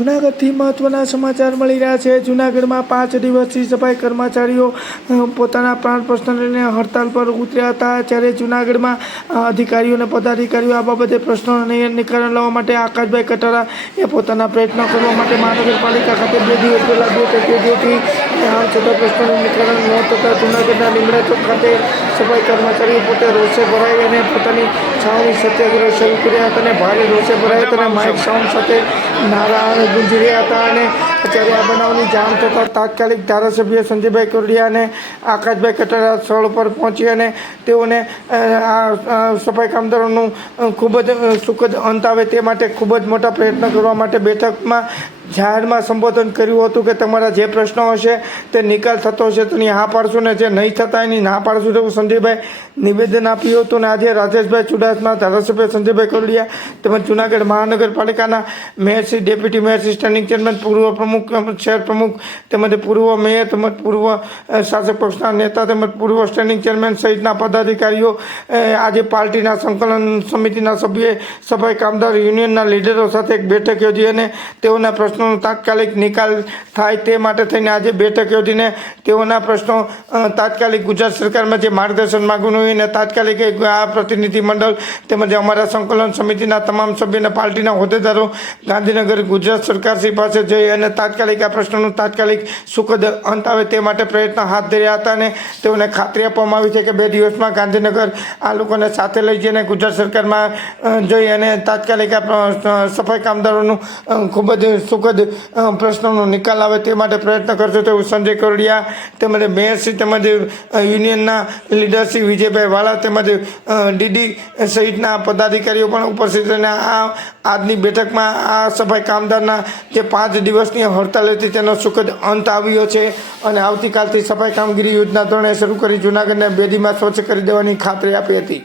જૂનાગઢથી મહત્વના સમાચાર મળી રહ્યા છે। જૂનાગઢમાં 5 દિવસથી સફાઈ કર્મચારીઓ પોતાના પ્રાણ પ્રશ્ન લઈને હડતાલ પર ઉતર્યા હતા। ત્યારે જૂનાગઢમાં અધિકારીઓ અને પદાધિકારીઓ આ બાબતે પ્રશ્નોના નિરાકરણ લાવવા માટે આકાશભાઈ કટારા પોતાના પ્રયત્નો કરવા માટે મહાનગરપાલિકા ખાતે 2 દિવસ પહેલાં બેઠક યોજી હતી। આમ છતાં પ્રશ્નોનું નિરાકરણ ન થતાં જૂનાગઢના લીમડા ચોક ખાતે સફાઈ કર્મચારીઓ પોતે રોષે ભરાઈ અને પોતાની છાવણી સત્યાગ્રહ શરૂ કર્યા હતા અને ભારે રોષે ભરાયા હતા અને માઇક સાઉન્ડ સાથે નારા ગુંજી રહ્યા હતા। અને જ્યારે આ બનાવની જાણ થતાં તાત્કાલિક ધારાસભ્ય સંજયભાઈ કોરડિયા અને આકાશભાઈ કટારા સ્થળ પર પહોંચી અને તેઓને આ સફાઈ કામદારોનું ખૂબ જ સુખદ અંત આવે તે માટે ખૂબ જ મોટા પ્રયત્ન કરવા માટે બેઠકમાં જાહેરમાં સંબોધન કર્યું હતું કે તમારા જે પ્રશ્નો હશે તે નિકાલ થતો હશે તો એની હા પાડશું ને જે નહીં થતા એની ના પાડશું તેવું સંજયભાઈ નિવેદન આપ્યું હતું। અને આજે રાજેશભાઈ ચુડાસમા, ધારાસભ્ય સંજયભાઈ કોરડિયા તેમજ જૂનાગઢ મહાનગરપાલિકાના મેયરશ્રી, ડેપ્યુટી મેયરશ્રી, સ્ટેન્ડિંગ ચેરમેન, પૂર્વ પ્રમુખ, શહેર પ્રમુખ તેમજ પૂર્વ મેયર તેમજ પૂર્વ શાસક પક્ષના નેતા તેમજ પૂર્વ સ્ટેન્ડિંગ ચેરમેન સહિતના પદાધિકારીઓ આજે પાર્ટીના સંકલન સમિતિના સભ્યોએ સફાઈ કામદાર યુનિયનના લીડરો સાથે એક બેઠક યોજી અને તેઓના પ્રશ્નો તાત્કાલિક નિકાલ થાય તે માટે થઈને આજે બેઠક યોજીને તેઓના પ્રશ્નો તાત્કાલિક ગુજરાત સરકારમાં જે માર્ગદર્શન માગવાનું હોય અને તાત્કાલિક આ પ્રતિનિધિ મંડળ તેમજ અમારા સંકલન સમિતિના તમામ સભ્યોના પાર્ટીના હોદ્દેદારો ગાંધીનગર ગુજરાત સરકારશ્રી પાસે જઈ અને તાત્કાલિક આ પ્રશ્નોનું તાત્કાલિક સુખદ અંત આવે તે માટે પ્રયત્ન હાથ ધર્યા હતા। અને તેઓને ખાતરી આપવામાં આવી છે કે 2 દિવસમાં ગાંધીનગર આ લોકોને સાથે લઈ જઈને ગુજરાત સરકારમાં જઈ અને તાત્કાલિક આ સફાઈ કામદારોનું ખૂબ જ સુખદ પ્રશ્નોનો નિકાલ આવે તે માટે પ્રયત્ન કરશે તેવું સંજય કોરડિયા તેમજ મેયરશ્રી તેમજ યુનિયનના લીડરશ્રી વિજયભાઈ વાળા તેમજ ડીડી સહિતના પદાધિકારીઓ પણ ઉપસ્થિત રહીને આજની બેઠકમાં આ સફાઈ કામદારના જે 5 દિવસની હડતાલ હતી તેનો સુખદ અંત આવ્યો છે અને આવતીકાલથી સફાઈ કામગીરી યોજના ધોરણે શરૂ કરી જૂનાગઢને 2 દિવસમાં સ્વચ્છ કરી દેવાની ખાતરી આપી હતી।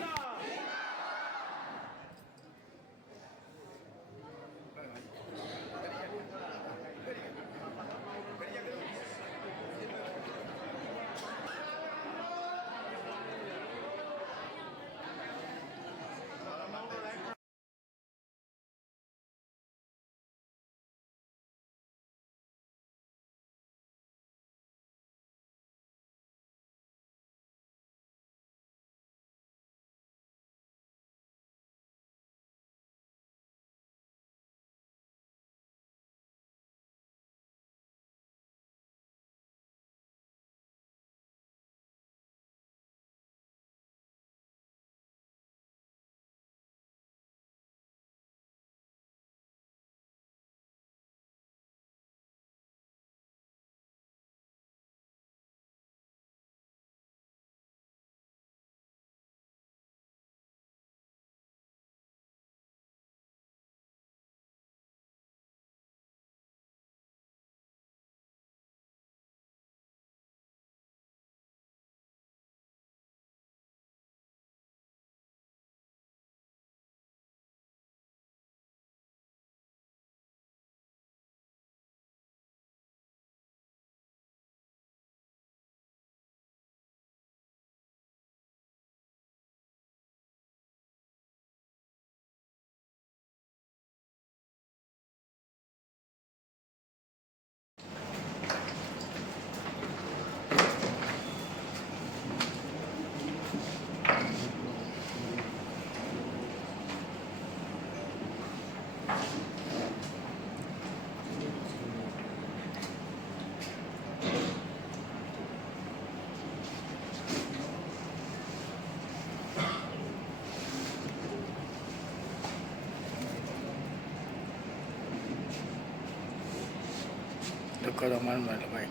કરો માન ભાઈ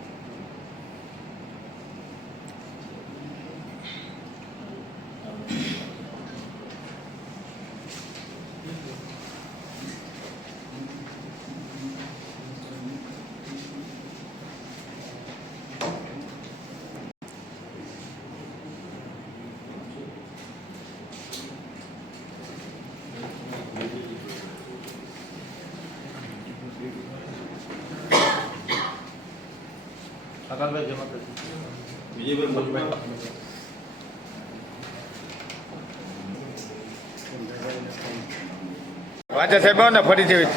આકાશભાઈ જમા કરશે વિજયભાઈ વાંચા સાહેબ ને ફરી જેવી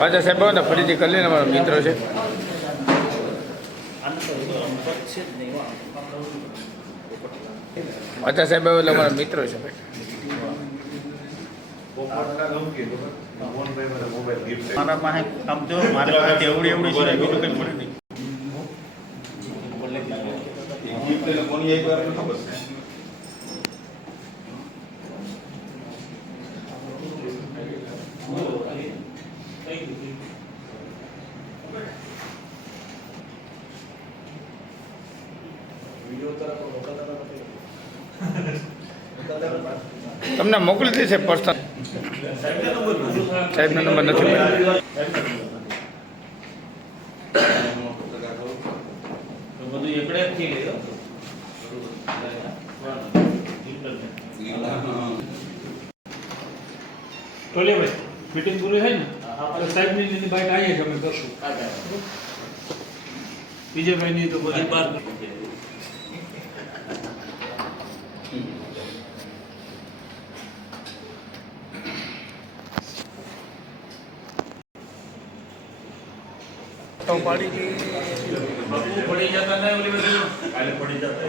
પાછા સાહેબ ને ફરીથી કરી લઈને અમારો મિત્ર છે. પાછા સાહેબ એટલે અમારા મિત્રો છે ભાઈ. મારા પાસે આમ જો મારી પાસે એવડી એવડી સિવાય બીજું કંઈ મળે નહીં. તમને મોકલી દેશે પર્સનલ. સાહેબનો નંબર નથી મળ્યો. બધું એકડે જ થઈ ગયું. ટોલે ભાઈ મીટિંગ પૂરી થાય ને તો સાહેબની બાઈટ આવીએ જ અમે કરશું. વિજયભાઈની તો બધી બાર પડી જતા નહીં ઓલી બધું કાલે પડી જતા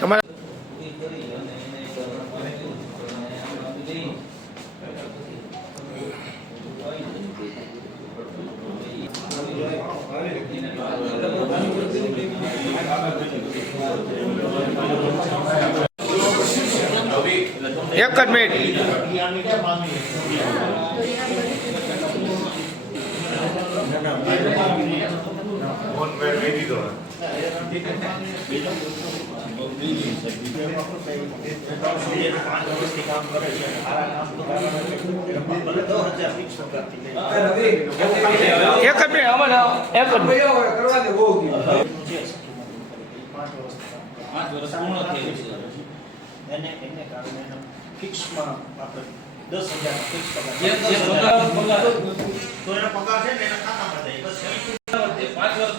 તમારા એક જ મિનિટ. એક જ મિનિટ અમારે એક જ મિનિટ. 5 વર્ષ પૂર્ણ થયેલું છે. એને કારણે ફિક્સમાં આપણે 10,000 ફિક્સ પગાર તો એનો પગાર છે ને એના ખાતામાં જાય બસ 5 વર્ષ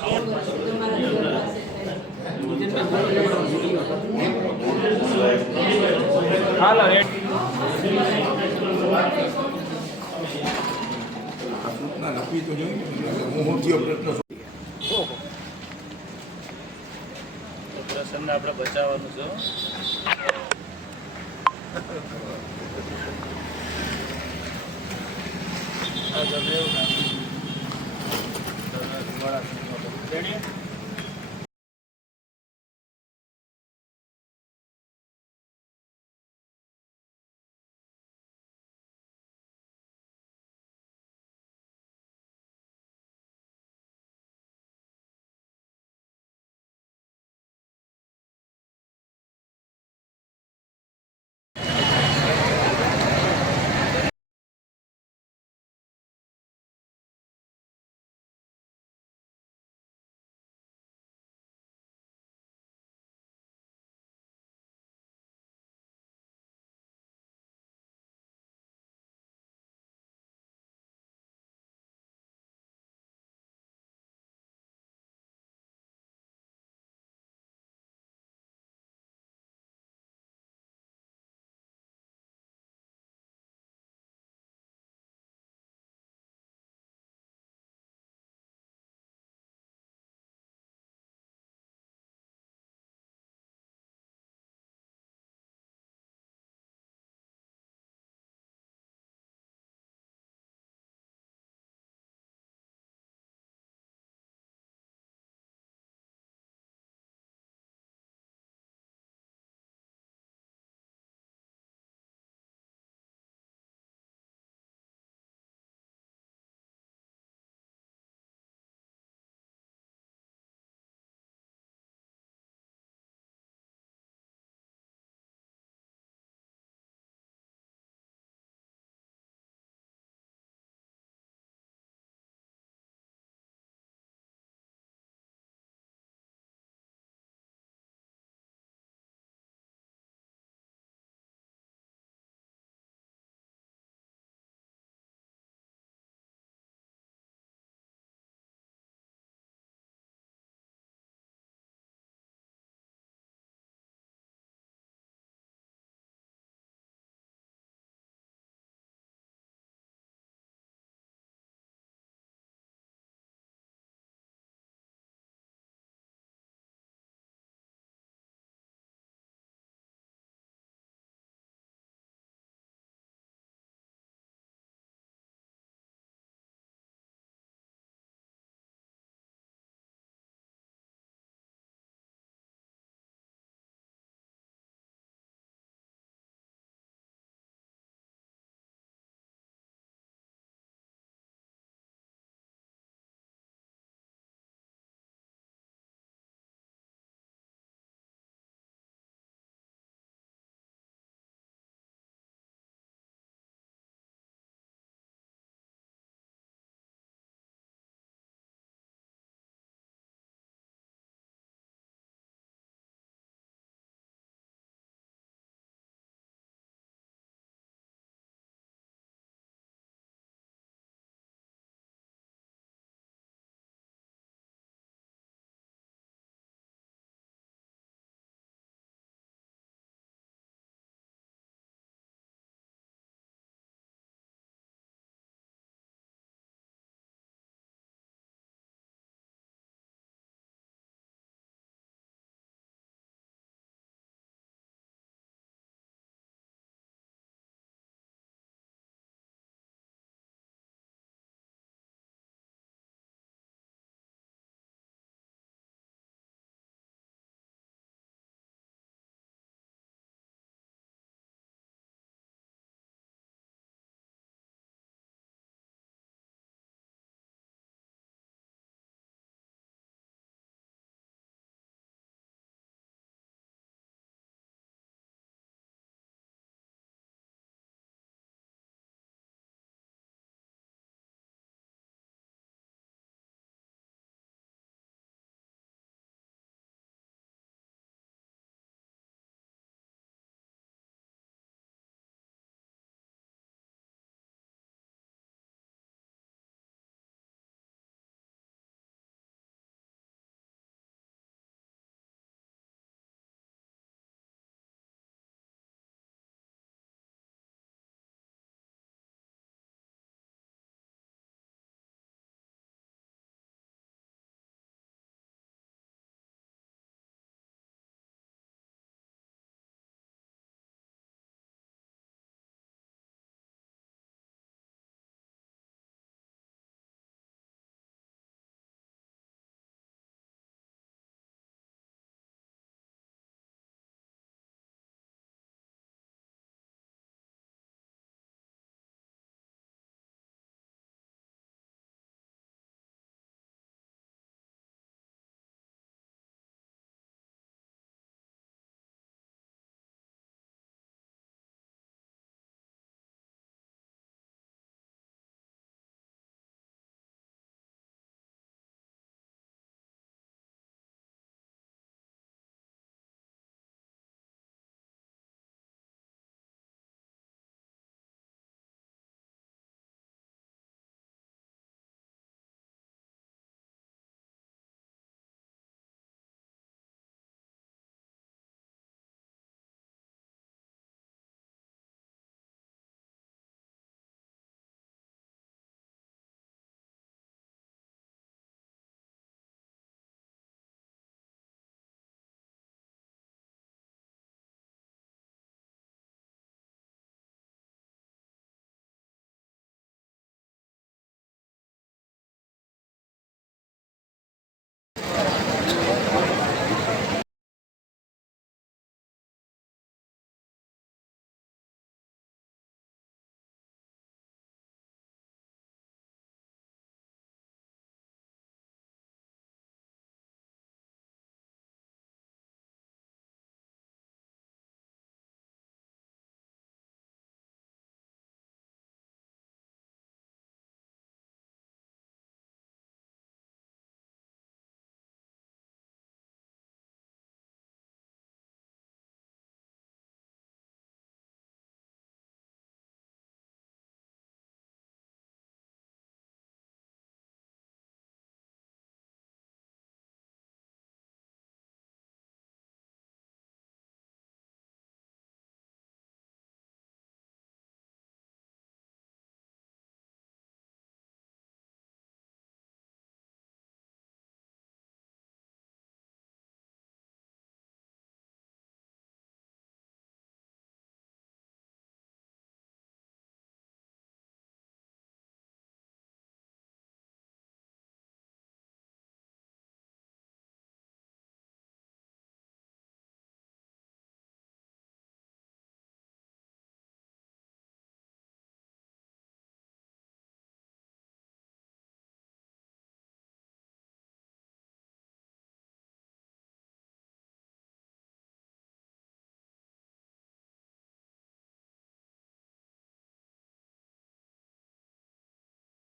હાલો પ્રસન્ન આપણે બચાવવાનું છે. આ ગમે એવું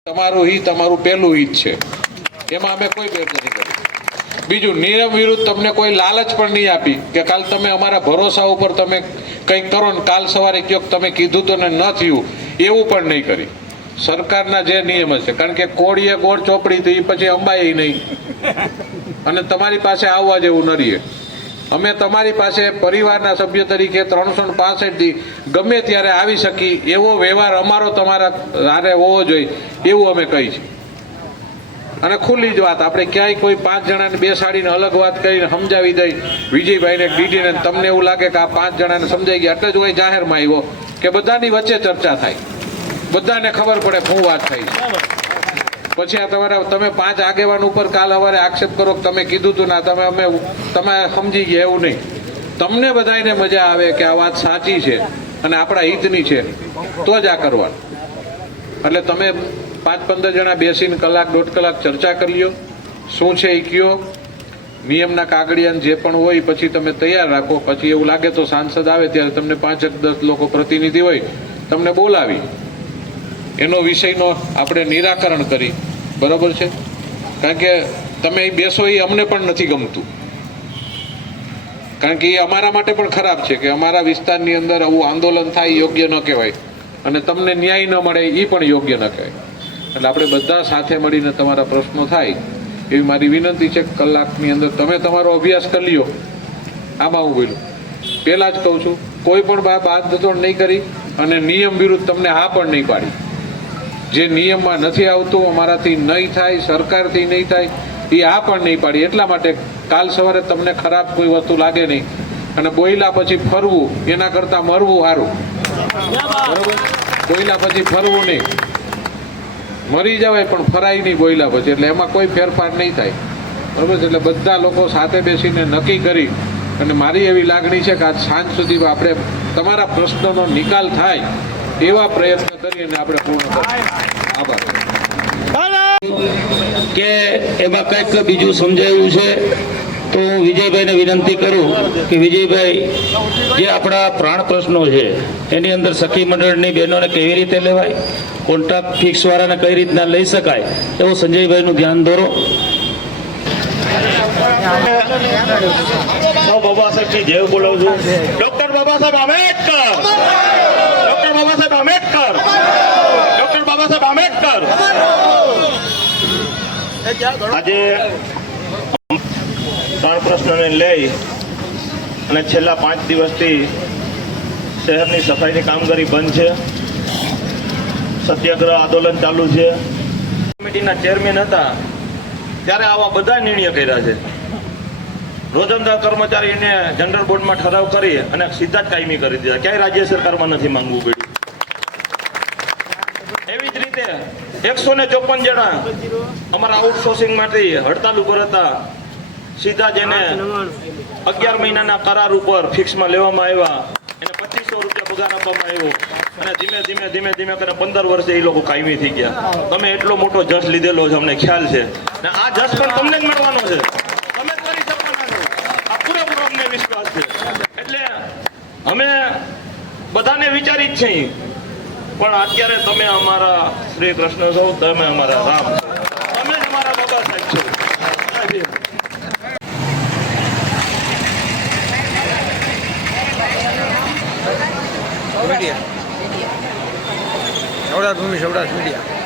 તમારું હિત અમારું પહેલું હિત છે, એમાં અમે કોઈ ભેદ નથી કરી. બીજું, નિયમ વિરુદ્ધ તમને કોઈ લાલચ પણ નહીં આપી કે કાલ તમે અમારા ભરોસા ઉપર તમે કંઈક કરો ને કાલ સવારે કયો તમે કીધું તો ને ન થયું, એવું પણ નહીં કરી. સરકારના જે નિયમ છે, કારણ કે કોળીએ ગોળ ચોપડી તો એ પછી અંબાય નહીં, અને તમારી પાસે આવવા જેવું ન રહીએ. અમે તમારી પાસે પરિવારના સભ્ય તરીકે 365 દી ગમે ત્યારે આવી શકી એવો વ્યવહાર અમારો તમારા હારે હોવો જોઈએ, એવું અમે કહી છીએ. અને ખુલ્લી જ વાત, આપણે ક્યાંય કોઈ 5 જણાને બેસાડીને અલગ વાત કરીને સમજાવી દઈ વિજયભાઈને ડીડીને, તમને એવું લાગે કે આ 5 જણાને સમજાઈ ગયા એટલે જ હું જાહેરમાં આવ્યો કે બધાની વચ્ચે ચર્ચા થાય, બધાને ખબર પડે શું વાત થઈ છે. પછી આ તમે 5 આગેવાન ઉપર કાલ સવારે આક્ષેપ કરો કે તમે કીધું તું ના, તમે સમજી ગયા, એવું નહીં. તમને બધાને મજા આવે કે આ વાત સાચી છે અને આપણા હિતની છે તો જ આ કરવાનું. એટલે તમે 5-15 જણા બેસીને કલાક 1.5 કલાક ચર્ચા કરી લ્યો, શું છે એ કયો, નિયમના કાગળિયા જે પણ હોય પછી તમે તૈયાર રાખો. પછી એવું લાગે તો સાંસદ આવે ત્યારે તમને 5-10 લોકો પ્રતિનિધિ હોય તમને બોલાવી એનો વિષયનો આપણે નિરાકરણ કરી, બરોબર છે. કારણ કે તમે અહીં બેસો એ અમને પણ નથી ગમતું, કારણ કે એ અમારા માટે પણ ખરાબ છે કે અમારા વિસ્તારની અંદર આવું આંદોલન થાય, યોગ્ય ન કહેવાય, અને તમને ન્યાય ન મળે એ પણ યોગ્ય ન કહેવાય. એટલે આપણે બધા સાથે મળીને તમારા પ્રશ્નો થાય એવી મારી વિનંતી છે. કલાકની અંદર તમે તમારો અભ્યાસ કરી લ્યો. આમાં હું બોલું પહેલાં જ કહું છું, કોઈ પણ બાંધછોડ નહીં કરી અને નિયમ વિરુદ્ધ તમને હા પણ નહીં પાડી. જે નિયમમાં નથી આવતું, અમારાથી નહીં થાય, સરકારથી નહીં થાય, એ આ પણ નહીં પાડી. એટલા માટે કાલ સવારે તમને ખરાબ કોઈ વસ્તુ લાગે નહીં, અને બોયલા પછી ફરવું એના કરતાં મરવું સારું, બરોબર. બોયલા પછી ફરવું નહીં, મરી જવાય પણ ફરાય નહીં બોયલા પછી, એટલે એમાં કોઈ ફેરફાર નહીં થાય, બરોબર. એટલે બધા લોકો સાથે બેસીને નક્કી કરી, અને મારી એવી લાગણી છે કે આજ સાંજ સુધીમાં આપણે તમારા પ્રશ્નોનો નિકાલ થાય એવા પ્રયત્ન કરી અને આપણે પૂર્ણ કરીએ. આભાર. કે એમાં કંઈક બીજું સમજાયું છે તો હું વિજયભાઈને વિનંતી કરું કે વિજયભાઈ, જે આપણા પ્રાણ પ્રશ્નો છે એની અંદર સખી મંડળની બહેનોને કેવી રીતે લેવાય, કોન્ટ્રાક્ટ ફિક્સ વાળાને કઈ રીતના લઈ શકાય, એવું સંજયભાઈનું ધ્યાન દોરો. બાબા સાહેબ જય બોલાવું છું. Doctor Baba Saheb Ambedkar, doctor Baba Saheb Ambedkar, doctor Baba Saheb Ambedkar. આજે ત્રણ પ્રશ્નોને લઈ અને છેલ્લા 5 દિવસથી શહેરની સફાઈની કામગીરી બંધ છે, સત્યાગ્રહ આંદોલન ચાલુ છે. કમિટીના ચેરમેન હતા ત્યારે આવા બધા નિર્ણય કર્યા છે. રોજમદાર કર્મચારીને જનરલ બોર્ડમાં ઠરાવ કરી અને સીધા જ કાયમી કરી દીધા. ક્યાંય રાજ્ય સરકારમાં નથી માંગવું પડ્યું. એવી જ રીતે 154 જણા અમારા આઉટસોર્સિંગમાંથી હડતાલ ઉપર હતા, સીધા જેને 11 મહિનાના કરાર ઉપર ફિક્સમાં લેવામાં આવ્યા, એને 2500 રૂપિયા પગાર આપવામાં આવ્યો, અને ધીમે ધીમે કરીને 15 વર્ષે એ લોકો કાયમી થઈ ગયા. તમે એટલો મોટો જશ લીધેલો છે, અમને ખ્યાલ છે, ને આ જશ પણ તમને જ મળવાનો છે. તમે જ કરી શકવાના છો, આ પૂરેપૂરો અમને વિશ્વાસ છે. એટલે અમે બધાને વિચારી જ છીએ, પણ અત્યારે તમે અમારા શ્રી કૃષ્ણ છો, તમે અમારા રામ છો, તમે જ અમારા બાબા સાહેબ છો. સૌરાષ્ટ્ર ભૂમિ, સૌરાષ્ટ્ર મીડિયા.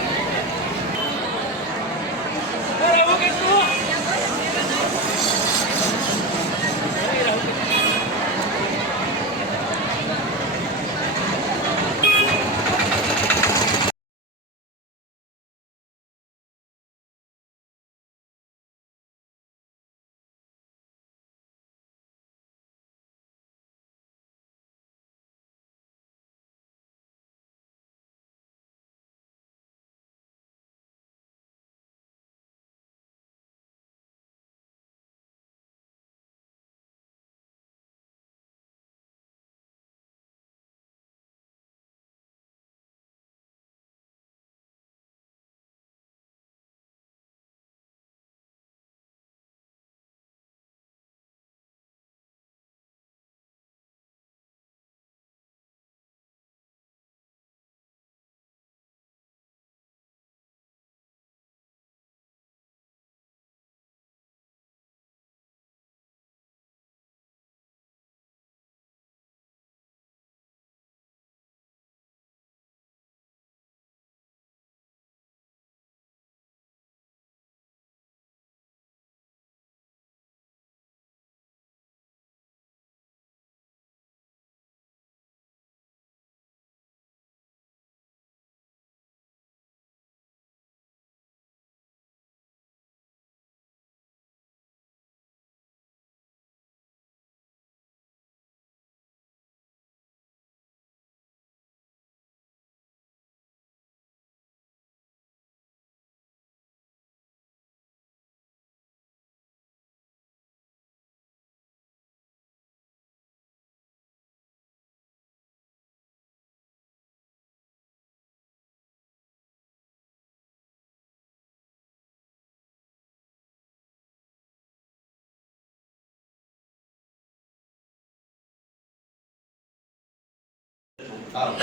હાલો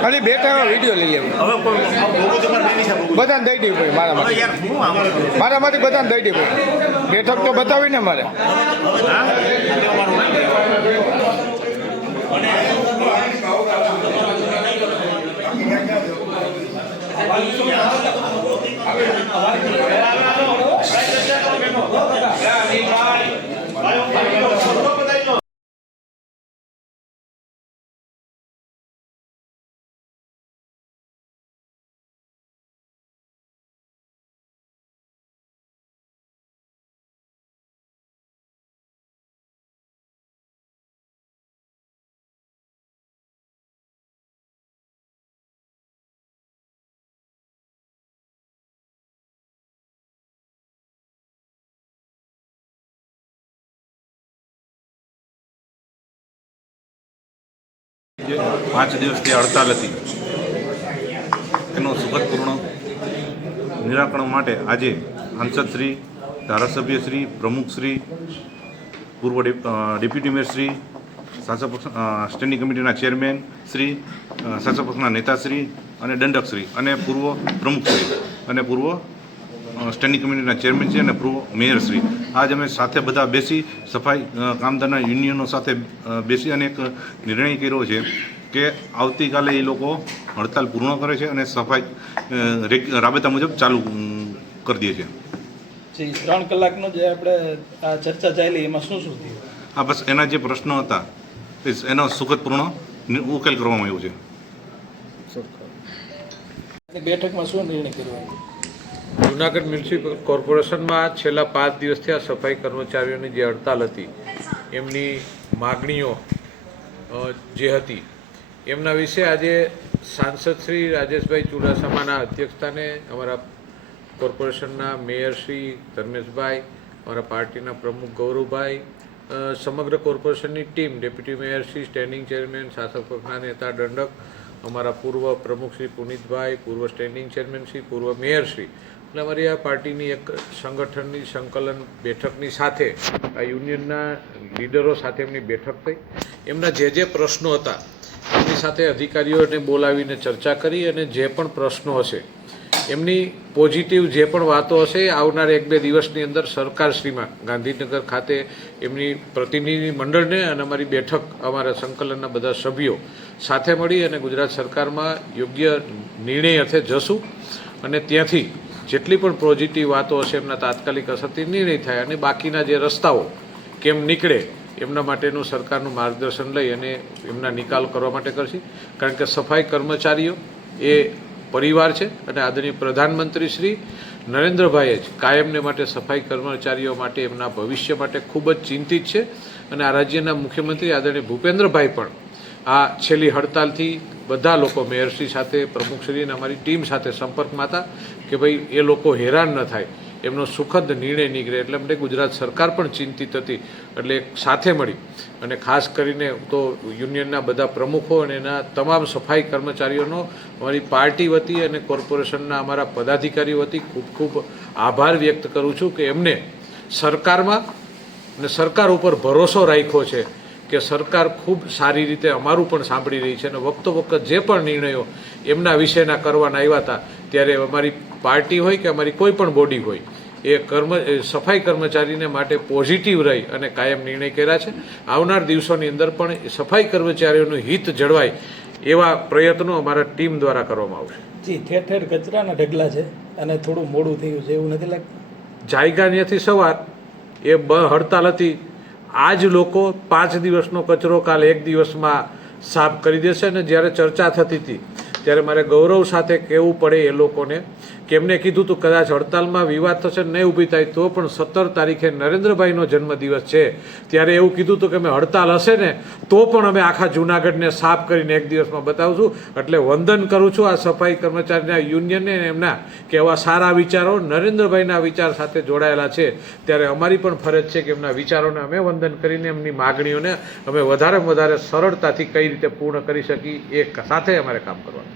ખાલી બેઠા વિડીયો લઈ લેવો બધાને દઈ દેવું ભાઈ મારામાંથી બધાને દઈ દેવું બેઠક તો બતાવી ને મારે જે 5 દિવસથી હડતાલ હતી એનું સુખદપૂર્ણ નિરાકરણ માટે આજે સાંસદશ્રી, ધારાસભ્યશ્રી, પ્રમુખશ્રી, પૂર્વ ડેપ્યુટી મેયરશ્રી, શાસક પક્ષ સ્ટેન્ડિંગ કમિટીના ચેરમેન શ્રી, શાસક પક્ષના નેતાશ્રી અને દંડકશ્રી અને પૂર્વ પ્રમુખશ્રી અને પૂર્વ સ્ટેન્ડિંગ કમિટીના ચેરમેનશ્રી અને પૂર્વ મેયરશ્રી આજ અમે સાથે બધા બેસી સફાઈ કામદારના યુનિયનો સાથે બેસી અને એક નિર્ણય કર્યો છે કે આવતીકાલે એ લોકો હડતાલ પૂર્ણ કરે છે અને સફાઈ રાબેતા મુજબ ચાલુ કરી દે છે. 3 કલાકનો જે આપણે આ ચર્ચા ચાલી એમાં શું શું થયું? આ બસ એના જે પ્રશ્નો હતા એનો સુખદપૂર્ણ ઉકેલ કરવામાં આવ્યો છે. બેઠકમાં શું નિર્ણય કર્યો? જૂનાગઢ મ્યુનિસિપલ કોર્પોરેશનમાં છેલ્લા 5 દિવસથી આ સફાઈ કર્મચારીઓની જે હડતાલ હતી એમની માગણીઓ જે હતી એમના વિશે આજે સાંસદ શ્રી રાજેશભાઈ ચુડાસમાના અધ્યક્ષસ્થાને અમારા કોર્પોરેશનના મેયર શ્રી ધર્મેશભાઈ, અમારા પાર્ટીના પ્રમુખ ગૌરવભાઈ, સમગ્ર કોર્પોરેશનની team, deputy mayor Shri, standing chairman, શાસક પક્ષના નેતા દંડક, અમારા પૂર્વ પ્રમુખ શ્રી પુનિતભાઈ, પૂર્વ સ્ટેન્ડિંગ ચેરમેન શ્રી, પૂર્વ મેયર શ્રી, એટલે અમારી આ પાર્ટીની એક સંગઠનની સંકલન બેઠકની સાથે આ યુનિયનના લીડરો સાથે એમની બેઠક થઈ. એમના જે પ્રશ્નો હતા એમની સાથે અધિકારીઓને બોલાવીને ચર્ચા કરી અને જે પણ પ્રશ્નો હશે એમની પોઝિટિવ જે પણ વાતો હશે આવનાર 1-2 દિવસની અંદર સરકારશ્રીમાં ગાંધીનગર ખાતે એમની પ્રતિનિધિ મંડળને અને અમારી બેઠક અમારા સંકલનના બધા સભ્યો સાથે મળી અને ગુજરાત સરકારમાં યોગ્ય નિર્ણય અર્થે જશું અને ત્યાંથી જેટલી પણ પોઝિટિવ વાતો હશે એમના તાત્કાલિક અસરથી નિર્ણય થાય અને બાકીના જે રસ્તાઓ કેમ નીકળે એમના માટેનું સરકારનું માર્ગદર્શન લઈ અને એમના નિકાલ કરવા માટે કરશે. કારણ કે સફાઈ કર્મચારીઓ એ પરિવાર છે અને આદરણીય પ્રધાનમંત્રી શ્રી નરેન્દ્રભાઈએ જ કાયમને માટે સફાઈ કર્મચારીઓ માટે એમના ભવિષ્ય માટે ખૂબ જ ચિંતિત છે અને આ રાજ્યના મુખ્યમંત્રી આદરણીય ભૂપેન્દ્રભાઈ પણ આ છેલ્લી હડતાલથી બધા લોકો મેયરશ્રી સાથે, પ્રમુખશ્રી અને અમારી ટીમ સાથે સંપર્કમાં હતા કે ભાઈ એ લોકો હેરાન ન થાય, એમનો સુખદ નિર્ણય નીકળે. એટલે અમને ગુજરાત સરકાર પણ ચિંતિત હતી. એટલે સાથે મળી અને ખાસ કરીને તો યુનિયનના બધા પ્રમુખો અને એના તમામ સફાઈ કર્મચારીઓનો અમારી પાર્ટી વતી અને કોર્પોરેશનના અમારા પદાધિકારીઓ વતી ખૂબ ખૂબ આભાર વ્યક્ત કરું છું કે એમને સરકારમાં અને સરકાર ઉપર ભરોસો રાખ્યો છે કે સરકાર ખૂબ સારી રીતે અમારું પણ સાંભળી રહી છે અને વખતો વખત જે પણ નિર્ણયો એમના વિશેના કરવાના આવ્યા હતા ત્યારે અમારી પાર્ટી હોય કે અમારી કોઈ પણ બોડી હોય એ સફાઈ કર્મચારીને માટે પોઝિટિવ રહી અને કાયમ નિર્ણય કર્યા છે. આવનાર દિવસોની અંદર પણ સફાઈ કર્મચારીઓનું હિત જળવાય એવા પ્રયત્નો અમારા ટીમ દ્વારા કરવામાં આવશે. જી, ઠેર ઠેર કચરાના ઢગલા છે અને થોડું મોડું થયું છે એવું નથી લાગતું? જાયગાનિયાથી સવાર એ હડતાલ હતી. આજ લોકો 5 દિવસનો કચરો કાલે 1 દિવસમાં સાફ કરી દેશે. અને જ્યારે ચર્ચા થતી હતી ત્યારે મારે ગૌરવ સાથે કહેવું પડે એ લોકોને કે એમને કીધું હતું કદાચ હડતાલમાં વિવાદ થશે નહીં ઊભી થાય તો પણ 17 તારીખે નરેન્દ્રભાઈનો જન્મદિવસ છે ત્યારે એવું કીધું હતું કે અમે હડતાલ હશે ને તો પણ અમે આખા જૂનાગઢને સાફ કરીને એક દિવસમાં બતાવશું. એટલે વંદન કરું છું આ સફાઈ કર્મચારીના યુનિયનને એમના કે એવા સારા વિચારો નરેન્દ્રભાઈના વિચાર સાથે જોડાયેલા છે ત્યારે અમારી પણ ફરજ છે કે એમના વિચારોને અમે વંદન કરીને એમની માગણીઓને અમે વધારેમાં વધારે સરળતાથી કઈ રીતે પૂર્ણ કરી શકી એ સાથે અમારે કામ કરવાનું.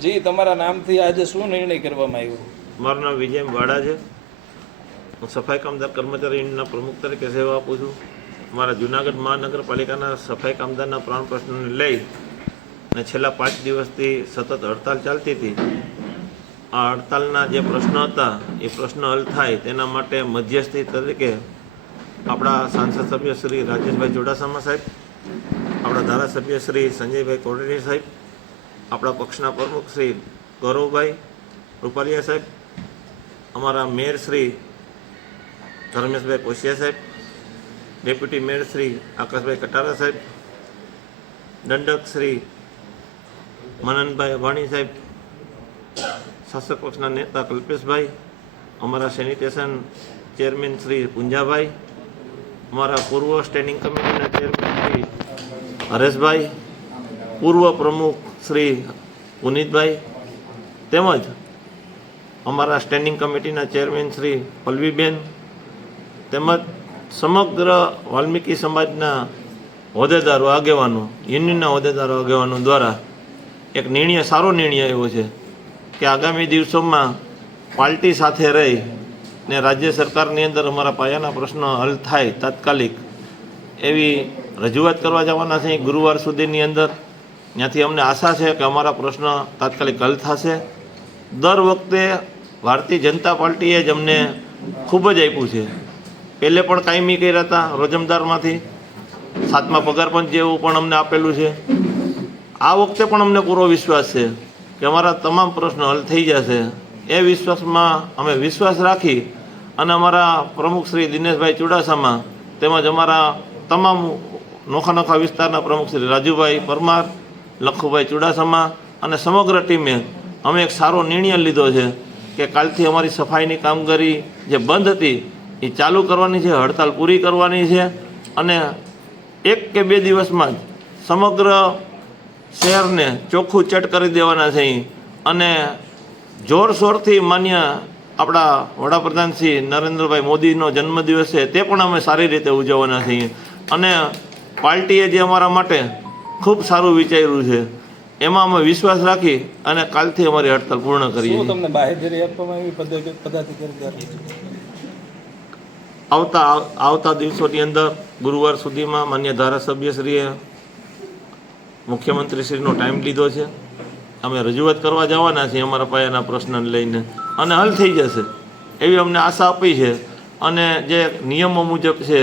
જી, તમારા નામથી આજે શું નિર્ણય કરવામાં આવ્યો? મારું નામ વિજય વાડા છે. હું સફાઈ કામદાર કર્મચારી યુનિયનના પ્રમુખ તરીકે સેવા આપું છું. મારા જૂનાગઢ મહાનગરપાલિકાના સફાઈ કામદારના પ્રાણ પ્રશ્નોને લઈ અને છેલ્લા 5 દિવસથી સતત હડતાલ ચાલતી હતી. આ હડતાલના જે પ્રશ્નો હતા એ પ્રશ્નો હલ થાય તેના માટે મધ્યસ્થી તરીકે આપણા સાંસદ સભ્ય શ્રી રાજેશભાઈ ચુડાસમા સાહેબ, આપણા ધારાસભ્ય શ્રી સંજયભાઈ કોટડી સાહેબ, આપણા પક્ષના પ્રમુખ શ્રી ગૌરવભાઈ રૂપાલિયા સાહેબ, અમારા મેયર શ્રી ધર્મેશભાઈ કોશિયા સાહેબ, ડેપ્યુટી મેયર શ્રી આકાશભાઈ કટારા સાહેબ, દંડક શ્રી મનનભાઈ અભાણી સાહેબ, શાસક પક્ષના નેતા કલ્પેશભાઈ, અમારા સેનિટેશન ચેરમેન શ્રી પુંજાભાઈ, અમારા પૂર્વ સ્ટેન્ડિંગ કમિટીના ચેરમેન શ્રી હરેશભાઈ, પૂર્વ પ્રમુખ શ્રી પુનિતભાઈ તેમજ અમારા સ્ટેન્ડિંગ કમિટીના ચેરમેન શ્રી પલ્લવીબેન તેમજ સમગ્ર વાલ્મીકી સમાજના હોદ્દેદારો આગેવાનો યુનિયનના હોદ્દેદારો આગેવાનો દ્વારા એક નિર્ણય સારો નિર્ણય આવ્યો છે કે આગામી દિવસોમાં પાર્ટી સાથે રહી ને રાજ્ય સરકારની અંદર અમારા પાયાના પ્રશ્નો હલ થાય તાત્કાલિક એવી રજૂઆત કરવા જવાના છે ગુરુવાર સુધીની અંદર. ત્યાંથી અમને આશા છે કે અમારા પ્રશ્ન તાત્કાલિક હલ થશે. દર વખતે ભારતીય જનતા પાર્ટીએ જ અમને ખૂબ જ આપ્યું છે. પહેલે પણ કાયમી કર્યા હતા રોજમદારમાંથી, 7મા પગાર પંચ જેવું પણ અમને આપેલું છે. આ વખતે પણ અમને પૂરો વિશ્વાસ છે કે અમારા તમામ પ્રશ્નો હલ થઈ જશે. એ વિશ્વાસમાં અમે વિશ્વાસ રાખી અને અમારા પ્રમુખ શ્રી દિનેશભાઈ ચુડાસમા તેમજ અમારા તમામ નોખા વિસ્તારના પ્રમુખ શ્રી રાજુભાઈ પરમાર, લખુભાઈ ચુડાસમા અને સમગ્ર ટીમે અમે એક સારો નિર્ણય લીધો છે કે કાલથી અમારી સફાઈની કામગીરી જે બંધ હતી એ ચાલુ કરવાની છે, હડતાલ પૂરી કરવાની છે અને 1 કે 2 દિવસમાં જ સમગ્ર શહેરને ચોખ્ખું ચટ કરી દેવાના છે. અને જોરશોરથી માન્ય આપણા વડાપ્રધાન શ્રી નરેન્દ્રભાઈ મોદીનો જન્મદિવસ છે તે પણ અમે સારી રીતે ઉજવવાના છીએ. અને પાર્ટીએ જે અમારા માટે ખૂબ સારું વિચાર્યું છે એમાં અમે વિશ્વાસ રાખી અને કાલથી અમારી હડતાલ પૂર્ણ કરીએ. શું તમને બાહેધરી આપવામાં આવી પદાધિકારી દ્વારા? આવતા દિવસોની અંદર ગુરુવાર સુધીમાં માન્ય ધારાસભ્યશ્રીએ મુખ્યમંત્રીશ્રીનો ટાઈમ લીધો છે. અમે રજૂઆત કરવા જવાના છીએ અમારા પાયાના પ્રશ્નને લઈને અને હલ થઈ જશે એવી અમને આશા આપી છે. અને જે નિયમો મુજબ છે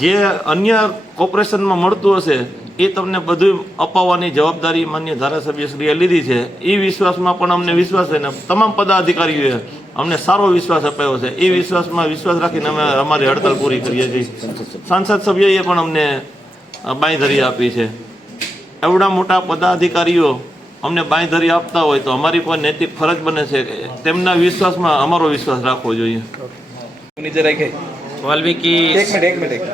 જે અન્ય કોર્પોરેશનમાં મળતું હશે એ તમને બધું અપાવવાની જવાબદારી માન્ય ધારાસભ્યશ્રીએ લીધી છે. એ વિશ્વાસમાં પણ અમને વિશ્વાસ છે ને તમામ પદાધિકારીઓએ અમને સારો વિશ્વાસ અપાયો છે. એ વિશ્વાસમાં વિશ્વાસ રાખીને અમે અમારી હડતાલ પૂરી કરીએ છીએ. સાંસદ સભ્યોએ પણ અમને બાંયધરી આપી છે. એવડા મોટા પદાધિકારીઓ અમને બાંયધરી આપતા હોય તો અમારી પણ નૈતિક ફરજ બને છે કે તેમના વિશ્વાસમાં અમારો વિશ્વાસ રાખવો જોઈએ. નીચે રાખે વાલ્મીકી એક મિનિટ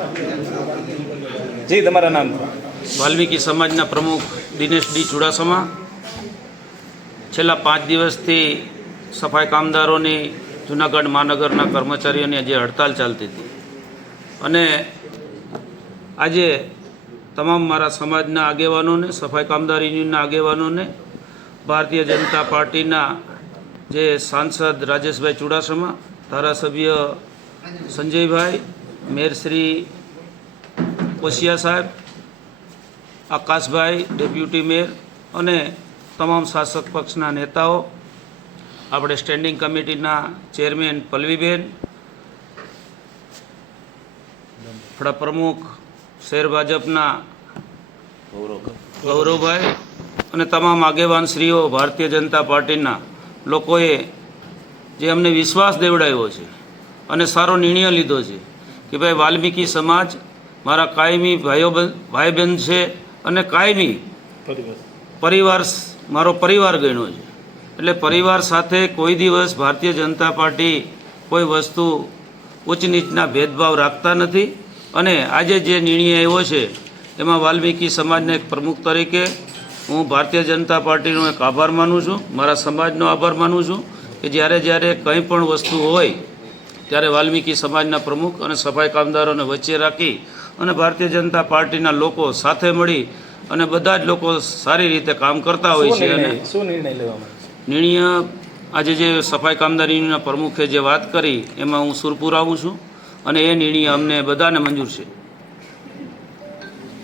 જી, તમારા નામ? વાલ્મીકી સમાજના પ્રમુખ દિનેશ ડી ચુડાસમા. છેલ્લા 5 દિવસથી સફાઈ કામદારોની જૂનાગઢ મહાનગરના કર્મચારીઓની જે હડતાલ ચાલતી હતી અને આજે તમામ મારા સમાજના આગેવાનોને, સફાઈ કામદાર યુનિયનના આગેવાનોને, ભારતીય જનતા પાર્ટીના જે સાંસદ રાજેશભાઈ ચુડાસમા, ધારાસભ્ય સંજયભાઈ, મેયર શ્રી કોશિયા સાહેબ, આકાશભાઈ ડેપ્યુટી મેયર અને તમામ શાસક પક્ષના નેતાઓ, આપણે સ્ટેન્ડિંગ કમિટીના ચેરમેન પલ્લવીબેન, આપણા પ્રમુખ શહેર ભાજપના ગૌરવભાઈ અને તમામ આગેવાન શ્રીઓ, ભારતીય જનતા પાર્ટીના લોકોએ જે અમને વિશ્વાસ દેવડાવ્યો છે અને સારો નિર્ણય લીધો છે કે ભાઈ વાલ્મીકી સમાજ મારા કાયમી ભાઈ બહેન છે અને કાયમી પરિવાર મારો પરિવાર ગણ્યો છે. એટલે પરિવાર સાથે કોઈ દિવસ ભારતીય જનતા પાર્ટી કોઈ વસ્તુ ઉચ્ચ નીચના ભેદભાવ રાખતા નથી. અને આજે જે નિર્ણય આવ્યો છે એમાં વાલ્મીકી સમાજને એક પ્રમુખ તરીકે હું ભારતીય જનતા પાર્ટીનો એક આભાર માનું છું, મારા સમાજનો આભાર માનું છું કે જ્યારે કંઈ પણ વસ્તુ હોય ત્યારે વાલ્મીકી સમાજના પ્રમુખ અને સફાઈ કામદારોને વચ્ચે રાખી અને ભારતીય જનતા પાર્ટીના લોકો સાથે મળી અને બધા જ લોકો સારી રીતે કામ કરતા હોય છે. અને શું નિર્ણય લેવામાં નિર્ણય આજે જે સફાઈ કામદારીના પ્રમુખે જે વાત કરી એમાં હું સુર પુરાવું છું અને એ નિર્ણય અમને બધાને મંજૂર છે.